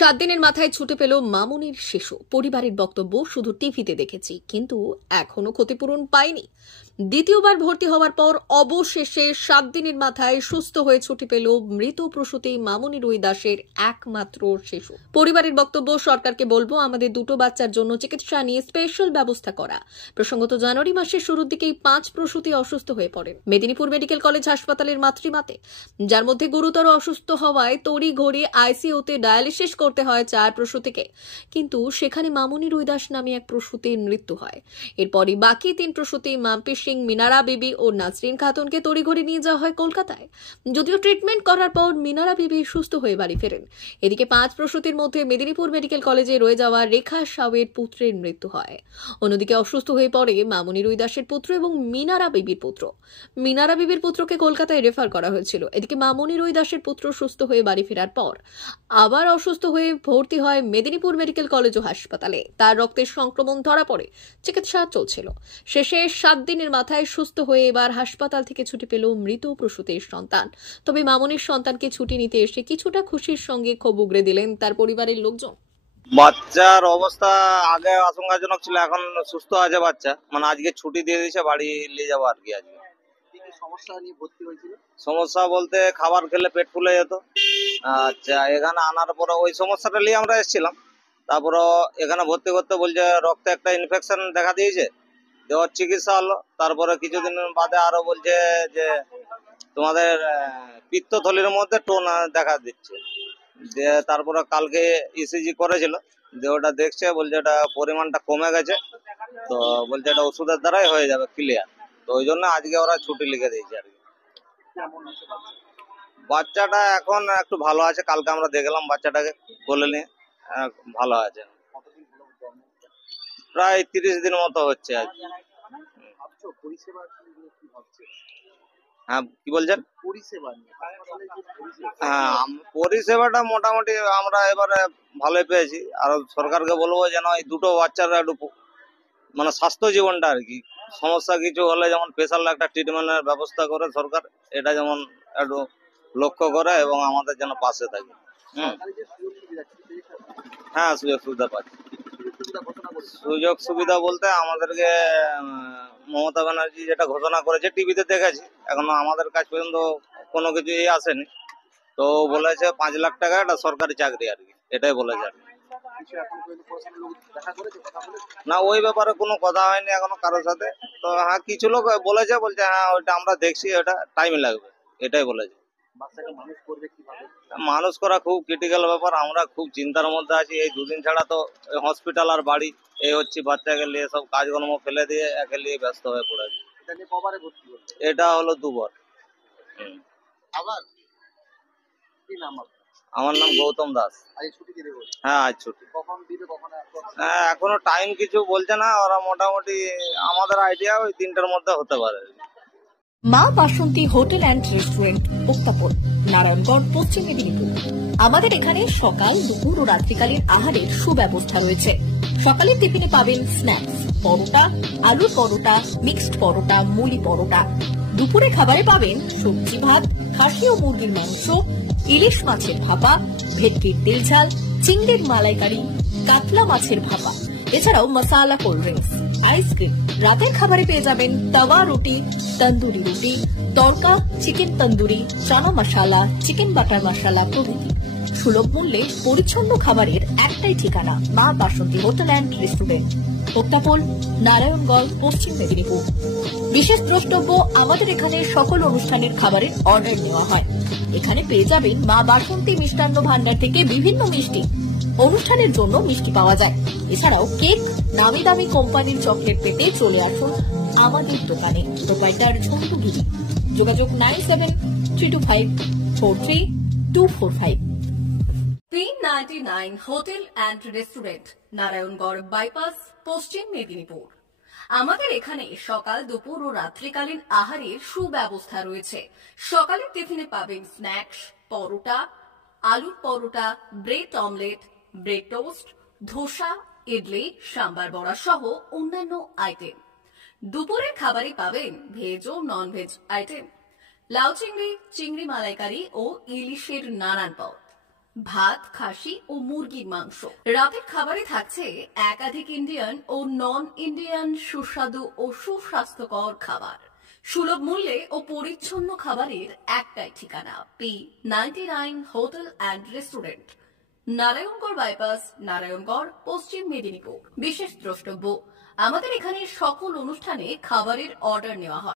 7 দিনের মাথায় ছুটে পেল মামুনির শিশু। পরিবারের বক্তব্য, শুধু টিভিতে দেখেছি, কিন্তু এখনো ক্ষতিপূরণ পাইনি। দ্বিতীয়বার ভর্তি হওয়ার পর অবশেষে 7 দিনের মাথায় সুস্থ হয়ে ছুটি পেল মৃত প্রসূতি মামুনি রুই দাসের একমাত্র শিশু। পরিবারের বক্তব্য, সরকারকে বলবো আমাদের দুটো বাচ্চার জন্য চিকিৎসা নিয়ে স্পেশাল ব্যবস্থা করা। প্রসঙ্গত, জানুয়ারি মাসের শুরুর দিকেই 5 প্রসূতি অসুস্থ হয়ে পড়েন মেদিনীপুর মেডিকেল কলেজ হাসপাতালের মাতৃমাতে, যার মধ্যে গুরুতর অসুস্থ হওয়ায় তড়িঘড়ি আইসিইউতে ডায়ালিসিস করতে হয় 4 প্রসূতিকে। কিন্তু সেখানে মামুনি রুই দাস নামে এক প্রসূতির মৃত্যু হয়। এরপরই বাকি 3 প্রসূতি মাম্পি সিং, মিনারা বিবি ও নাসরিন খাতুনকে তড়িঘড়ি নিয়ে যাওয়া হয় কলকাতায়। যদিও ট্রিটমেন্ট করার পর মিনারা বিবি সুস্থ হয়ে বাড়ি ফেরেন। এদিকে 5 প্রসূতির মধ্যে মেদিনীপুর মেডিকেল কলেজে রয়ে যাওয়া রেখা সাউয়ের পুত্রের মৃত্যু হয়। অন্যদিকে অসুস্থ হয়ে পড়ে মামুনি রুই দাসের পুত্র এবং মিনারা বিবির পুত্র। মিনারা বিবির পুত্রকে কলকাতায় রেফার করা হয়েছিল। এদিকে মামুনি রুই দাসের পুত্র সুস্থ হয়ে বাড়ি ফেরার পর আবার অসুস্থ হয়ে ভর্তি হয় মেদিনীপুর মেডিকেল কলেজ ও হাসপাতালে। তার রক্তের সংক্রমণ ধরা পড়ে, চিকিৎসা চলছিল। শেষে 7 দিনের মাথায় সুস্থ হয়ে এবার হাসপাতাল থেকে ছুটি পেল মৃত প্রসূতির সন্তান। তবে মামুনির সন্তানকে ছুটি নিতে এসে কিছুটা খুশির সঙ্গে ক্ষোভ উগরে দিলেন তার পরিবারের লোকজন। বাচ্চার অবস্থা আগে আশঙ্কাজনক ছিল, এখন সুস্থ আছে বাচ্চা। মানে আজকে ছুটি দিয়ে দিয়েছে, বাড়ি নিয়ে যাবো আর কি। আজকে সমস্যা নিয়ে ভর্তি হয়েছিল? সমস্যা বলতে খাবার খেলে পেট ফুলে যেত। আচ্ছা, এখানে আনার পরে ওই সমস্যাটা নিয়ে আমরা এসেছিলাম। তারপরে এখানে ভর্তি করতে বলছে রক্তে একটা ইনফেকশন দেখা দিয়েছে, দেওয়ার চিকিৎসা হলো। তারপরে কিছুদিন বাদে আরো বলছে যে তোমাদের পিত্তথলির মধ্যে টোন দেখা দিচ্ছে। যে তারপরে কালকে ইসিজি করেছিল, যে ওটা দেখছে, বলছে এটা পরিমাণটা কমে গেছে, তো বলছে এটা ওষুধের দ্বারাই হয়ে যাবে ক্লিয়ার। তো ওই জন্য আজকে ওরা ছুটি লিখে দিয়েছে আর কি। বাচ্চাটা এখন একটু ভালো আছে, কালকে আমরা দেখলাম বাচ্চাটাকে কোলে নিয়ে, ভালো আছে। প্রায় 30 দিন মতো হচ্ছে আর কি। হ্যাঁ, কি বলছেন? হ্যাঁ, পরিষেবাটা মোটামুটি আমরা এবারে ভালোই পেয়েছি। আর সরকারকে বলবো যেন এই দুটো বাচ্চারা একটু মানে স্বাস্থ্য জীবনটা আর কি, সমস্যা কিছু হলে যেমন স্পেশাল একটা ট্রিটমেন্টের ব্যবস্থা করে সরকার, এটা যেমন একটু লক্ষ্য করে এবং আমাদের যেন পাশে থাকে। হ্যাঁ, সুযোগ সুবিধা পাচ্ছি। সুযোগ সুবিধা বলতে আমাদেরকে মমতা ব্যানার্জি যেটা ঘোষণা করেছে টিভিতে দেখেছি, এখনো আমাদের কাছ পর্যন্ত কোনো কিছু আসেনি। তো বলেছে 5 লাখ টাকা একটা সরকারি চাকরি আর কি, এটাই বলেছে আর কি। না, ওই ব্যাপারে কোনো কথা হয়নি এখনো কারোর সাথে। তো হ্যাঁ, কিছু লোক বলছে হ্যাঁ ওইটা আমরা দেখছি, ওটা টাইম লাগবে, এটাই বলেছে। মানুষ করা খুব ক্রিটিক্যাল ব্যাপার, আমরা খুব চিন্তার মধ্যে আছি। এই 2 দিন ছাড়া তো হসপিটাল আর বাড়ি এই হচ্ছে, বাচ্চাকে নিয়ে সব কাজকর্ম ফেলে দিয়ে একে নিয়ে ব্যস্ত হয়ে পড়েছে। এটা হলো 2 বার। আমার নাম গৌতম দাস। হ্যাঁ, আজ ছুটি। হ্যাঁ, এখনো টাইম কিছু বলছে না ওরা, মোটামুটি আমাদের আইডিয়া ওই 3টার মধ্যে হতে পারে। মা বাসন্তী হোটেল অ্যান্ড রেস্টুরেন্ট, উত্তাপন, নারায়ণগড়, পশ্চিম মেদিনীপুর। আমাদের এখানে সকাল, দুপুর ও রাত্রিকালীন আহারের সুব্যবস্থা রয়েছে। সকালের টিফিনে পাবেন স্ন্যাক্স, পরোটা, আলুর পরোটা, মিক্সড পরোটা, মুলি পরোটা। দুপুরে খাবারে পাবেন সবজি ভাত, খাসি ও মুরগির মাংস, ইলিশ মাছের ভাপা, ভেটকির তেল ঝাল, চিংড়ির মালাইকারি, কাতলা মাছের ভাপা, এছাড়াও মশালা কোল্ড ড্রিঙ্কস, আইসক্রিম। রাতের খাবারে পেয়ে যাবেন তাওয়া রুটি, তন্দুরি রুটি, তড়কা, চিকেন তন্দুরি, চানা মশালা, চিকেন বাটার মশালা প্রভৃতি। সুলভ মূল্যে পরিচ্ছন্ন খাবারের একটাই ঠিকানা, মা বাসন্তী হোটেল অ্যান্ড রেস্টুরেন্ট, উত্তাপন, নারায়ণগড়, পশ্চিম মেদিনীপুর। বিশেষ দ্রষ্টব্য, আমাদের এখানে সকল অনুষ্ঠানের খাবারের অর্ডার নেওয়া হয়। এখানে পেয়ে যাবেন মা বাসন্তী মিষ্টান্ন ভান্ডার থেকে বিভিন্ন মিষ্টি। অনুষ্ঠানের জন্য মিষ্টি পাওয়া যায়। এছাড়াও কেক, নামি দামি কোম্পানির চকলেট পেতে চলে আসুন আমাদের দোকানে। প্রোপাইটার ঝন্টু গিরি। যোগাযোগ 9725433245। 399 hotel and restaurant, Narayangarh bypass, পশ্চিম মেদিনীপুর। আমাদের এখানে সকাল, দুপুর ও রাত্রিকালীন আহারের সুব্যবস্থা রয়েছে। সকালের টিফিনে পাবেন স্ন্যাক্স, পরোটা, আলুর paratha, bread omelette, bread toast, dosa, idli, sambar vada সহ অন্যান্য আইটেম। দুপুরের খাবারে পাবেন ভেজ ও নন ভেজ আইটেম, লাউ চিংড়ি, চিংড়ি মালাইকারি ও ইলিশের নানান পদ। ভাত, খাসি ও মুরগির মাংস। রাতের খাবারে থাকছে একাধিক ইন্ডিয়ান ও নন ইন্ডিয়ান সুস্বাদু ও সুস্বাস্থ্যকর খাবার। সুলভ মূল্যে ও পরিচ্ছন্ন খাবারের একটাই ঠিকানা, P99 hotel and restaurant, Narayangarh bypass, Narayangarh, পশ্চিম মেদিনীপুর। বিশেষ দ্রষ্টব্য, আমাদের এখানে সকল অনুষ্ঠানে খাবারের অর্ডার নেওয়া হয়।